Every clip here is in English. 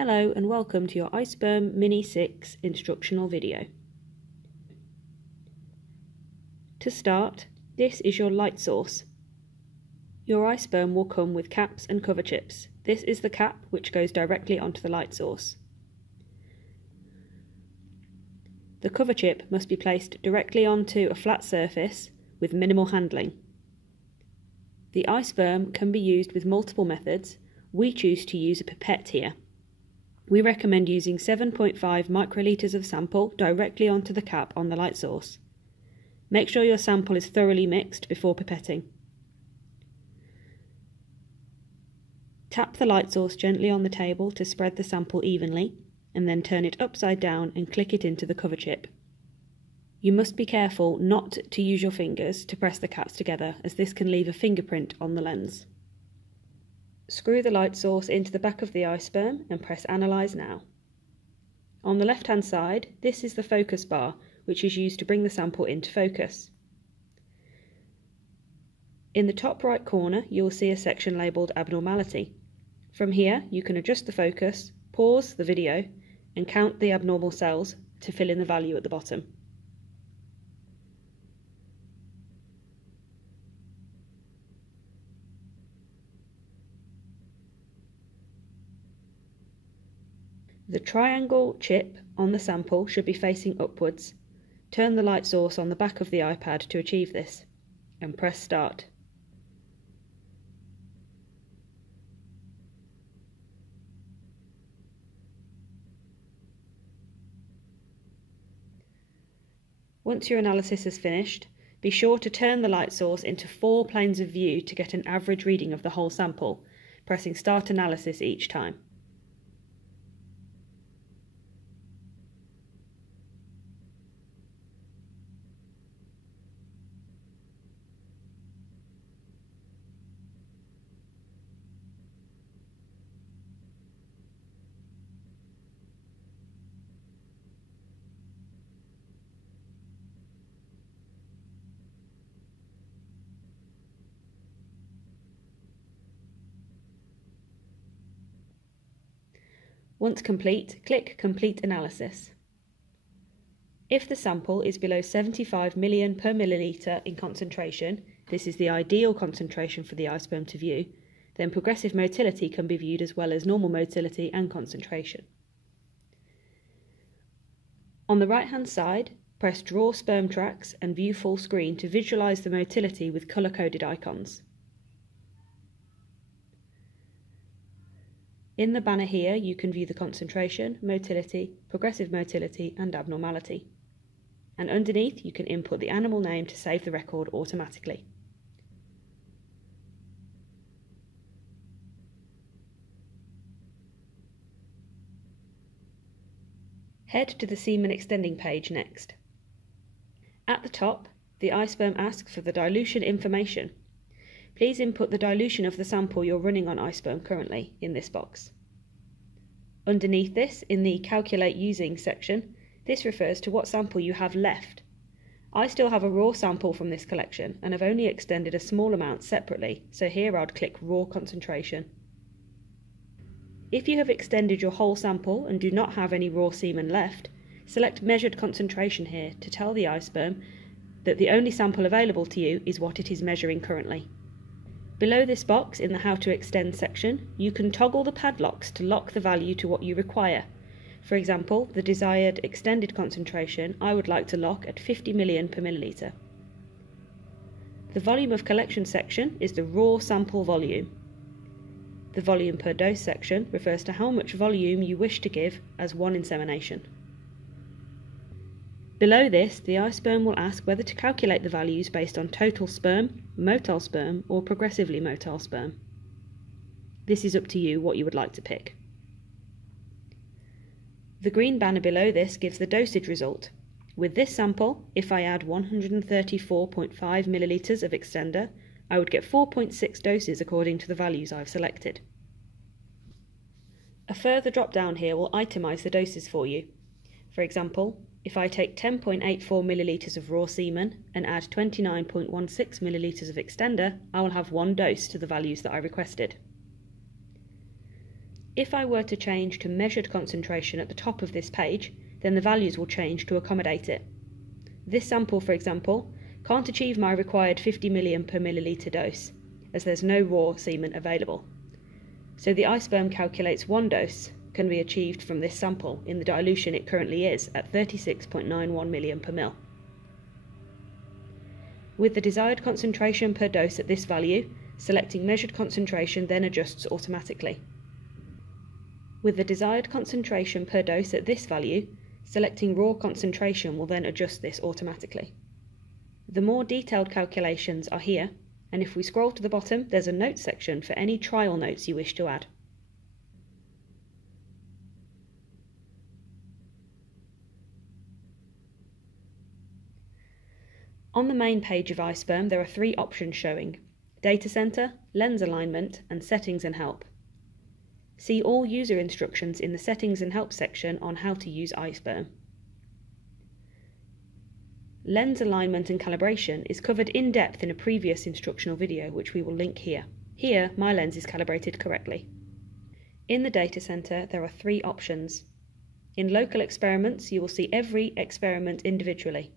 Hello and welcome to your iSperm Mini 6 instructional video. To start, this is your light source. Your iSperm will come with caps and cover chips. This is the cap which goes directly onto the light source. The cover chip must be placed directly onto a flat surface with minimal handling. The iSperm can be used with multiple methods. We choose to use a pipette here. We recommend using 7.5 microliters of sample directly onto the cap on the light source. Make sure your sample is thoroughly mixed before pipetting. Tap the light source gently on the table to spread the sample evenly, and then turn it upside down and click it into the cover chip. You must be careful not to use your fingers to press the caps together, as this can leave a fingerprint on the lens. Screw the light source into the back of the iSperm and press Analyze Now. On the left hand side, this is the focus bar, which is used to bring the sample into focus. In the top right corner, you will see a section labelled Abnormality. From here, you can adjust the focus, pause the video, and count the abnormal cells to fill in the value at the bottom. The triangle chip on the sample should be facing upwards. Turn the light source on the back of the iPad to achieve this, and press Start. Once your analysis is finished, be sure to turn the light source into 4 planes of view to get an average reading of the whole sample, pressing Start Analysis each time. Once complete, click Complete Analysis. If the sample is below 75 million per milliliter in concentration, this is the ideal concentration for the iSperm to view, then progressive motility can be viewed as well as normal motility and concentration. On the right hand side, press Draw Sperm Tracks and View Full Screen to visualise the motility with colour-coded icons. In the banner here, you can view the concentration, motility, progressive motility and abnormality. And underneath, you can input the animal name to save the record automatically. Head to the semen extending page next. At the top, the iSperm asks for the dilution information. Please input the dilution of the sample you're running on iSperm currently in this box. Underneath this, in the Calculate Using section, this refers to what sample you have left. I still have a raw sample from this collection and have only extended a small amount separately, so here I'd click Raw Concentration. If you have extended your whole sample and do not have any raw semen left, select Measured Concentration here to tell the iSperm that the only sample available to you is what it is measuring currently. Below this box in the How to Extend section, you can toggle the padlocks to lock the value to what you require. For example, the desired extended concentration I would like to lock at 50 million per milliliter. The volume of collection section is the raw sample volume. The volume per dose section refers to how much volume you wish to give as one insemination. Below this, the iSperm will ask whether to calculate the values based on total sperm, motile sperm, or progressively motile sperm. This is up to you what you would like to pick. The green banner below this gives the dosage result. With this sample, if I add 134.5 milliliters of extender, I would get 4.6 doses according to the values I've selected. A further drop down here will itemise the doses for you. For example, if I take 10.84 milliliters of raw semen and add 29.16 milliliters of extender, I will have 1 dose to the values that I requested. If I were to change to measured concentration at the top of this page, then the values will change to accommodate it. This sample, for example, can't achieve my required 50 million per milliliter dose, as there's no raw semen available. So the iSperm calculates one dose can be achieved from this sample in the dilution it currently is at 36.91 million per mil. With the desired concentration per dose at this value, selecting measured concentration then adjusts automatically. With the desired concentration per dose at this value, selecting raw concentration will then adjust this automatically. The more detailed calculations are here, and if we scroll to the bottom, there's a notes section for any trial notes you wish to add. On the main page of iSperm, there are three options showing: Data Center, Lens Alignment, and Settings and Help. See all user instructions in the Settings and Help section on how to use iSperm. Lens alignment and calibration is covered in depth in a previous instructional video, which we will link here. Here, my lens is calibrated correctly. In the data center, there are three options. In local experiments, you will see every experiment individually.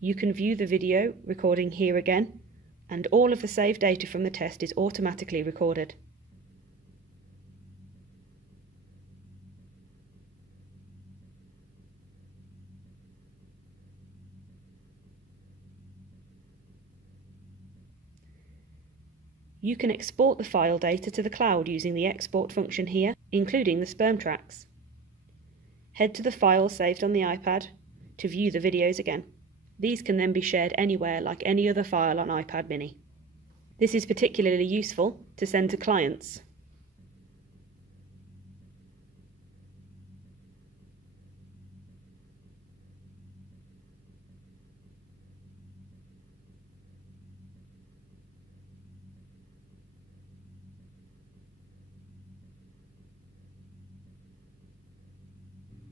You can view the video recording here again, and all of the saved data from the test is automatically recorded. You can export the file data to the cloud using the export function here, including the sperm tracks. Head to the file saved on the iPad to view the videos again. These can then be shared anywhere like any other file on iPad mini. This is particularly useful to send to clients.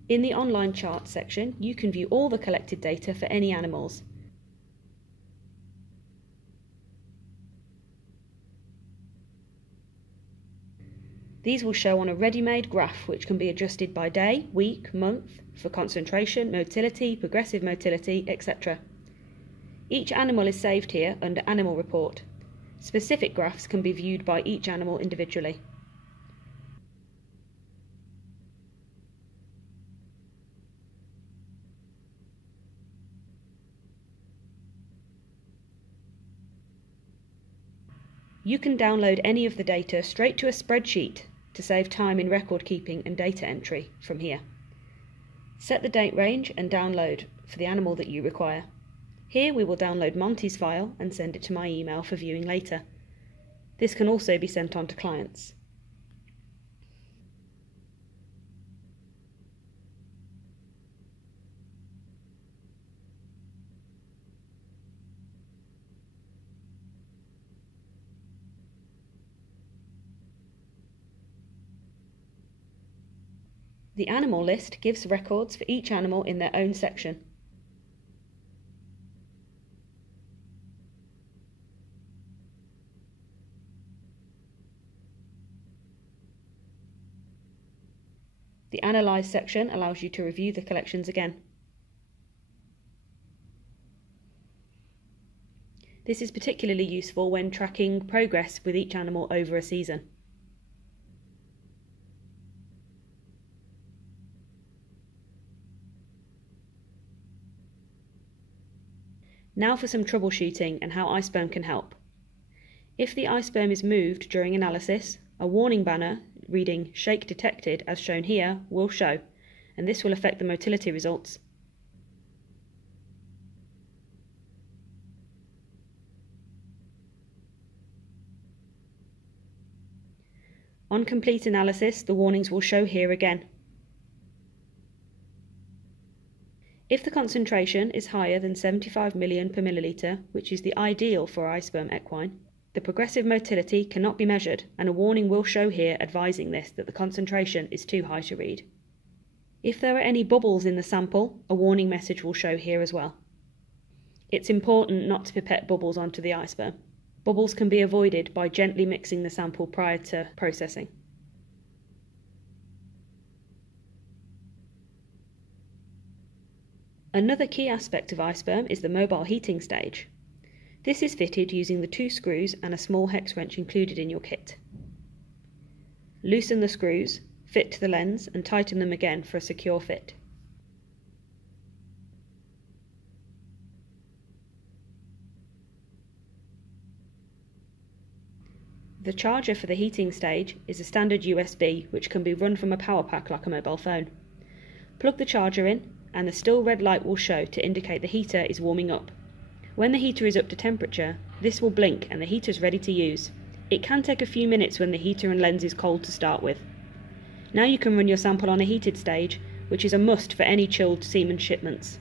In the online charts section, you can view all the collected data for any animals. These will show on a ready-made graph which can be adjusted by day, week, month, for concentration, motility, progressive motility, etc. Each animal is saved here under Animal Report. Specific graphs can be viewed by each animal individually. You can download any of the data straight to a spreadsheet to save time in record keeping and data entry from here. Set the date range and download for the animal that you require. Here we will download Monty's file and send it to my email for viewing later. This can also be sent on to clients. The animal list gives records for each animal in their own section. The Analyze section allows you to review the collections again. This is particularly useful when tracking progress with each animal over a season. Now for some troubleshooting and how iSperm can help. If the iSperm is moved during analysis, a warning banner reading "Shake detected" as shown here will show, and this will affect the motility results. On complete analysis, the warnings will show here again. If the concentration is higher than 75 million per milliliter, which is the ideal for iSperm equine, the progressive motility cannot be measured, and a warning will show here advising this that the concentration is too high to read. If there are any bubbles in the sample, a warning message will show here as well. It's important not to pipette bubbles onto the iSperm. Bubbles can be avoided by gently mixing the sample prior to processing. Another key aspect of iSperm is the mobile heating stage. This is fitted using the 2 screws and a small hex wrench included in your kit. Loosen the screws, fit to the lens and tighten them again for a secure fit. The charger for the heating stage is a standard USB which can be run from a power pack like a mobile phone. Plug the charger in and the still red light will show to indicate the heater is warming up. When the heater is up to temperature, this will blink and the heater is ready to use. It can take a few minutes when the heater and lens is cold to start with. Now you can run your sample on a heated stage, which is a must for any chilled semen shipments.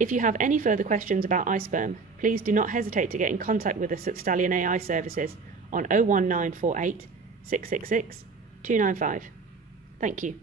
If you have any further questions about iSperm, please do not hesitate to get in contact with us at Stallion AI Services on 01948 666 295. Thank you.